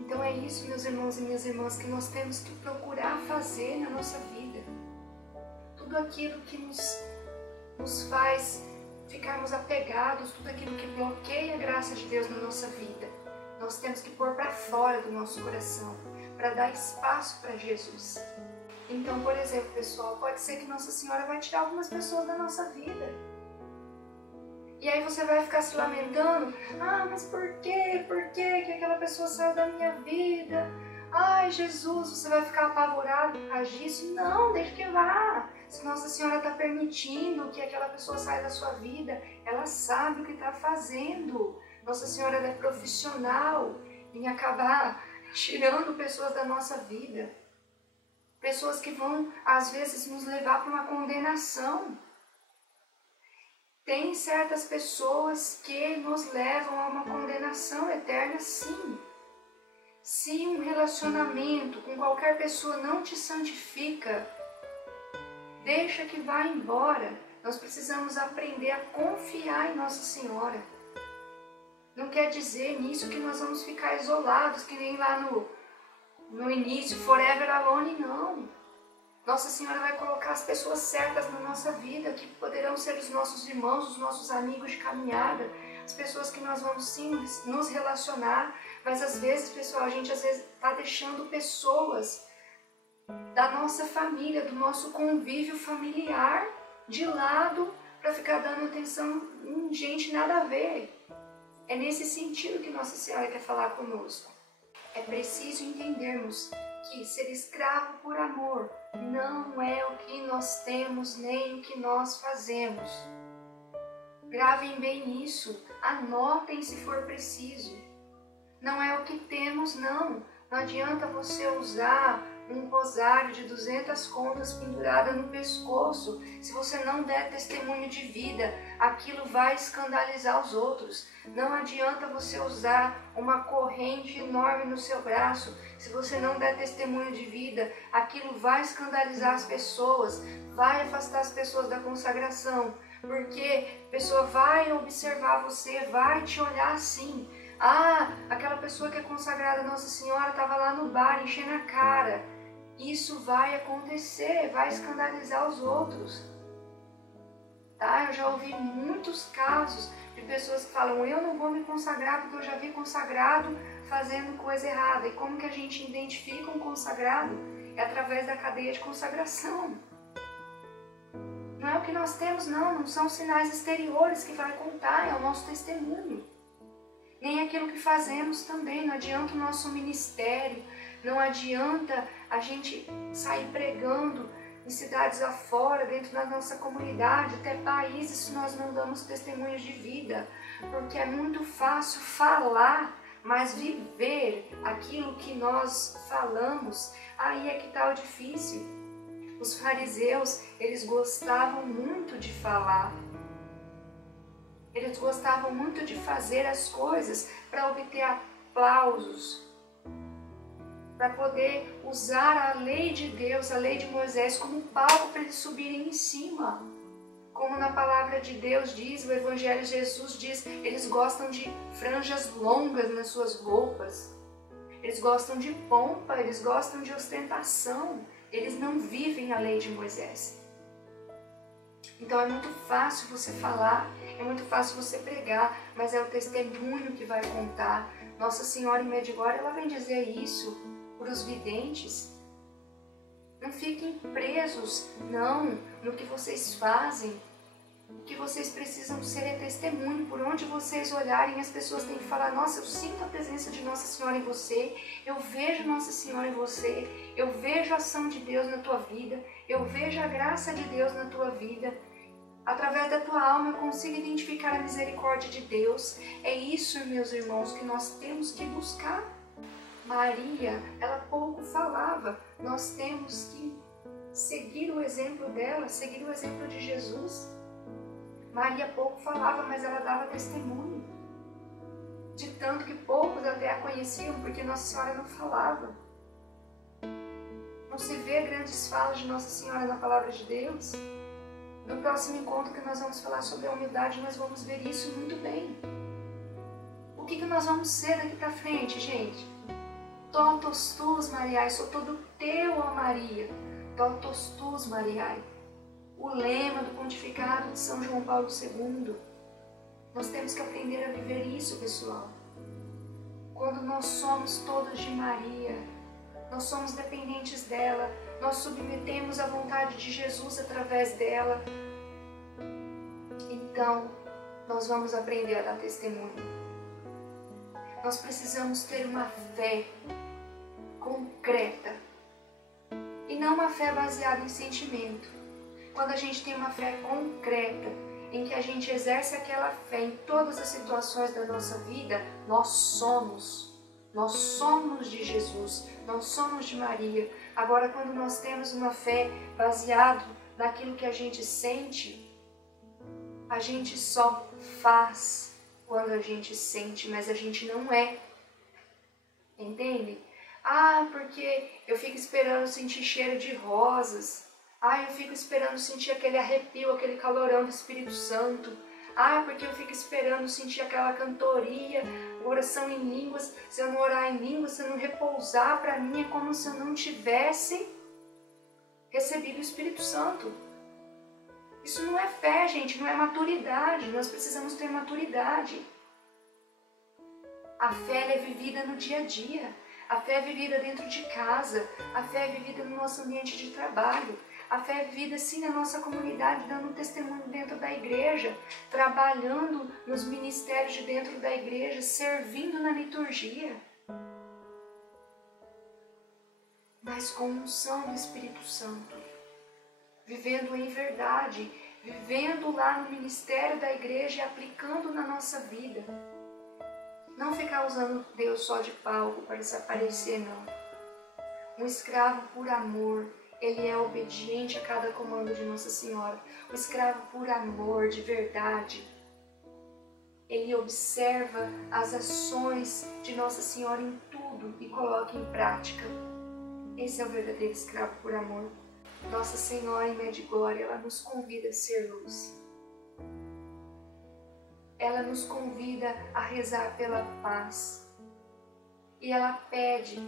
Então é isso, meus irmãos e minhas irmãs, que nós temos que procurar fazer na nossa vida. Tudo aquilo que nos faz ficarmos apegados, tudo aquilo que bloqueia a graça de Deus na nossa vida, nós temos que pôr para fora do nosso coração, para dar espaço para Jesus. Então, por exemplo, pessoal, pode ser que Nossa Senhora vai tirar algumas pessoas da nossa vida. E aí você vai ficar se lamentando, mas por quê? Por quê que aquela pessoa saiu da minha vida? Ai, Jesus, você vai ficar apavorado por causa disso? Não, deixa que vá. Se Nossa Senhora está permitindo que aquela pessoa saia da sua vida, ela sabe o que está fazendo. Nossa Senhora é profissional em acabar tirando pessoas da nossa vida. Pessoas que vão, às vezes, nos levar para uma condenação. Tem certas pessoas que nos levam a uma condenação eterna, sim. Se um relacionamento com qualquer pessoa não te santifica, deixa que vá embora. Nós precisamos aprender a confiar em Nossa Senhora. Não quer dizer nisso que nós vamos ficar isolados, que nem lá no início, forever alone, não. Nossa Senhora vai colocar as pessoas certas na nossa vida, que poderão ser os nossos irmãos, os nossos amigos de caminhada, as pessoas que nós vamos sim nos relacionar, mas às vezes, pessoal, a gente às vezes está deixando pessoas da nossa família, do nosso convívio familiar de lado para ficar dando atenção em gente nada a ver. É nesse sentido que Nossa Senhora quer falar conosco. É preciso entendermos que ser escravo por amor não é o que nós temos nem o que nós fazemos. Gravem bem isso, anotem se for preciso. Não é o que temos, não. Não adianta você usar um rosário de 200 contas pendurada no pescoço. Se você não der testemunho de vida, aquilo vai escandalizar os outros. Não adianta você usar uma corrente enorme no seu braço. Se você não der testemunho de vida, aquilo vai escandalizar as pessoas, vai afastar as pessoas da consagração, porque a pessoa vai observar você, vai te olhar assim. Ah, aquela pessoa que é consagrada a Nossa Senhora estava lá no bar enchendo a cara. Isso vai acontecer, vai escandalizar os outros. Tá? Eu já ouvi muitos casos de pessoas que falam: eu não vou me consagrar porque eu já vi consagrado fazendo coisa errada. E como que a gente identifica um consagrado? É através da cadeia de consagração. Não é o que nós temos, não são sinais exteriores que vai contar, é o nosso testemunho. Nem aquilo que fazemos também, não adianta o nosso ministério, não adianta a gente sair pregando em cidades afora, dentro da nossa comunidade, até países, se nós não damos testemunhos de vida, porque é muito fácil falar, mas viver aquilo que nós falamos, aí é que está o difícil. Os fariseus, eles gostavam muito de falar. Eles gostavam muito de fazer as coisas para obter aplausos, para poder usar a lei de Deus, a lei de Moisés, como palco para eles subirem em cima. Como na palavra de Deus diz, o Evangelho de Jesus diz, eles gostam de franjas longas nas suas roupas, eles gostam de pompa, eles gostam de ostentação, eles não vivem a lei de Moisés. Então é muito fácil você falar, é muito fácil você pregar, mas é o testemunho que vai contar. Nossa Senhora em Medjugorje, ela vem dizer isso para os videntes. Não fiquem presos, não, no que vocês fazem. O que vocês precisam ser é testemunho. Por onde vocês olharem, as pessoas têm que falar: nossa, eu sinto a presença de Nossa Senhora em você, eu vejo Nossa Senhora em você, eu vejo a ação de Deus na tua vida, eu vejo a graça de Deus na tua vida. Através da tua alma eu consigo identificar a misericórdia de Deus. É isso, meus irmãos, que nós temos que buscar. Maria, ela pouco falava. Nós temos que seguir o exemplo dela, seguir o exemplo de Jesus. Maria pouco falava, mas ela dava testemunho. De tanto que poucos até a conheciam, porque Nossa Senhora não falava. Não se vê grandes falas de Nossa Senhora na palavra de Deus. No próximo encontro que nós vamos falar sobre a humildade, nós vamos ver isso muito bem. O que nós vamos ser daqui para frente, gente? Totus tus Mariae, sou todo teu, ó Maria. Totus tus Mariae. O lema do pontificado de São João Paulo II. Nós temos que aprender a viver isso, pessoal. Quando nós somos todos de Maria, nós somos dependentes dela, nós submetemos a vontade de Jesus através dela. Então, nós vamos aprender a dar testemunho. Nós precisamos ter uma fé concreta e não uma fé baseada em sentimento. Quando a gente tem uma fé concreta, em que a gente exerce aquela fé em todas as situações da nossa vida, nós somos de Jesus, nós somos de Maria. Agora, quando nós temos uma fé baseada naquilo que a gente sente, a gente só faz quando a gente sente, mas a gente não é. Entende? Ah, porque eu fico esperando sentir cheiro de rosas. Ah, eu fico esperando sentir aquele arrepio, aquele calorão do Espírito Santo. Ah, porque eu fico esperando sentir aquela cantoria, oração em línguas. Se eu não orar em línguas, se eu não repousar, para mim é como se eu não tivesse recebido o Espírito Santo. Isso não é fé, gente, não é maturidade. Nós precisamos ter maturidade. A fé é vivida no dia a dia. A fé é vivida dentro de casa. A fé é vivida no nosso ambiente de trabalho. A fé é vivida sim na nossa comunidade, dando um testemunho dentro da igreja, trabalhando nos ministérios de dentro da igreja, servindo na liturgia. Mas com unção do Espírito Santo, vivendo em verdade, vivendo lá no ministério da igreja e aplicando na nossa vida. Não ficar usando Deus só de palco para se aparecer, não. Um escravo por amor, ele é obediente a cada comando de Nossa Senhora. Um escravo por amor, de verdade, ele observa as ações de Nossa Senhora em tudo e coloca em prática. Esse é o verdadeiro escravo por amor. Nossa Senhora em Medjugorje, ela nos convida a ser luz. Ela nos convida a rezar pela paz. E ela pede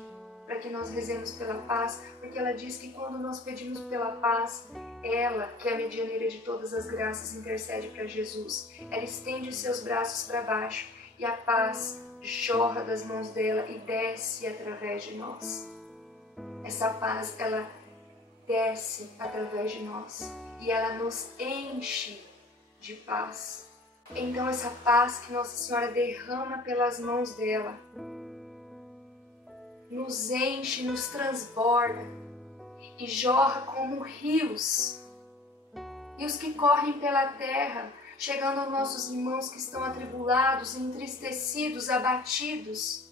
para que nós rezemos pela paz, porque ela diz que quando nós pedimos pela paz, ela, que é a medianeira de todas as graças, intercede para Jesus. Ela estende os seus braços para baixo e a paz jorra das mãos dela e desce através de nós. Essa paz, ela desce através de nós e ela nos enche de paz. Então essa paz que Nossa Senhora derrama pelas mãos dela nos enche, nos transborda e jorra como rios. Rios que correm pela terra, chegando aos nossos irmãos que estão atribulados, entristecidos, abatidos.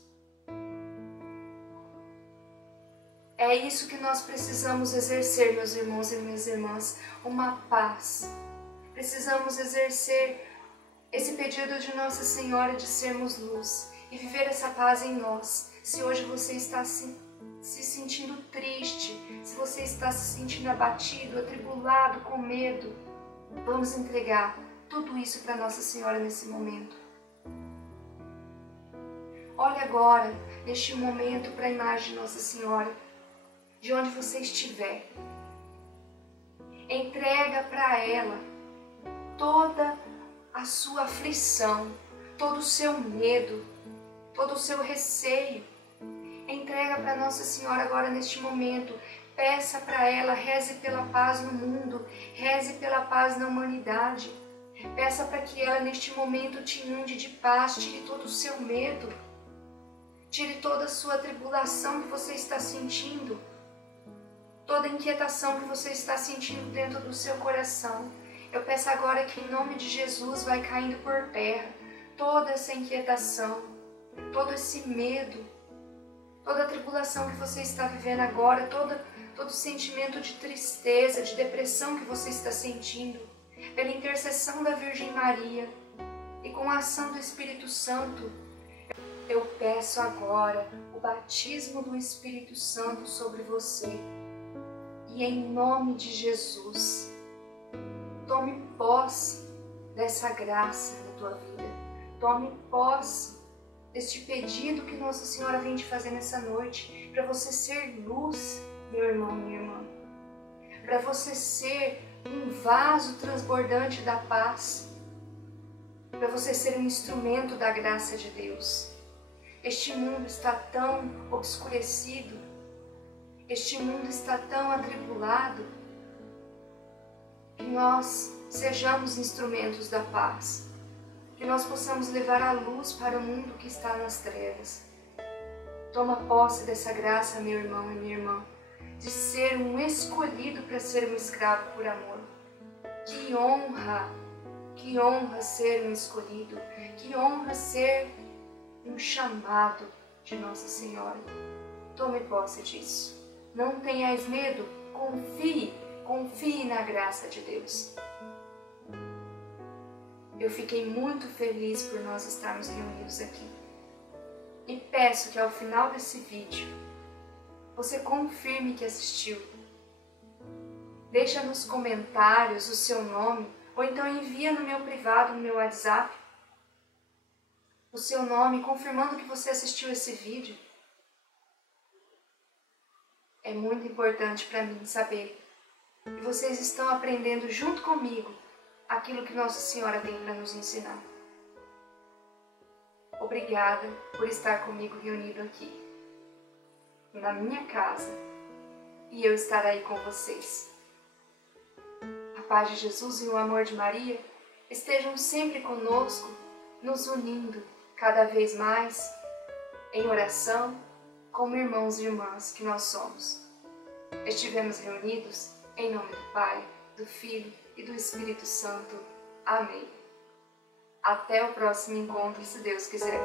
É isso que nós precisamos exercer, meus irmãos e minhas irmãs, uma paz. Precisamos exercer esse pedido de Nossa Senhora de sermos luz e viver essa paz em nós. Se hoje você está se sentindo triste, se você está se sentindo abatido, atribulado, com medo, vamos entregar tudo isso para Nossa Senhora nesse momento. Olhe agora, neste momento, para a imagem de Nossa Senhora, de onde você estiver. Entrega para ela toda a sua aflição, todo o seu medo, todo o seu receio. Entrega para Nossa Senhora agora neste momento. Peça para ela, reze pela paz no mundo, reze pela paz na humanidade. Peça para que ela neste momento te inunde de paz, tire todo o seu medo, tire toda a sua tribulação que você está sentindo, toda a inquietação que você está sentindo dentro do seu coração. Eu peço agora que em nome de Jesus vai caindo por terra toda essa inquietação, todo esse medo, toda a tribulação que você está vivendo agora, todo sentimento de tristeza, de depressão que você está sentindo, pela intercessão da Virgem Maria e com a ação do Espírito Santo, eu peço agora o batismo do Espírito Santo sobre você. E em nome de Jesus, tome posse dessa graça na tua vida. Tome posse deste pedido que Nossa Senhora vem te fazer nessa noite, para você ser luz, meu irmão, minha irmã. Para você ser um vaso transbordante da paz. Para você ser um instrumento da graça de Deus. Este mundo está tão obscurecido, este mundo está tão atribulado, que nós sejamos instrumentos da paz. Que nós possamos levar a luz para o mundo que está nas trevas. Toma posse dessa graça, meu irmão e minha irmã, de ser um escolhido para ser um escravo por amor. Que honra ser um escolhido, que honra ser um chamado de Nossa Senhora. Tome posse disso. Não tenhais medo, confie na graça de Deus. Eu fiquei muito feliz por nós estarmos reunidos aqui. E peço que ao final desse vídeo, você confirme que assistiu. Deixa nos comentários o seu nome, Ou então envia no meu privado, no meu WhatsApp, o seu nome, confirmando que você assistiu esse vídeo. É muito importante para mim saber que vocês estão aprendendo junto comigo aquilo que Nossa Senhora tem para nos ensinar. Obrigada por estar comigo reunido aqui, na minha casa, e eu estar aí com vocês. A paz de Jesus e o amor de Maria estejam sempre conosco, nos unindo cada vez mais em oração, como irmãos e irmãs que nós somos. Estivemos reunidos em nome do Pai, do Filho e do Espírito Santo. Amém. Até o próximo encontro, se Deus quiser.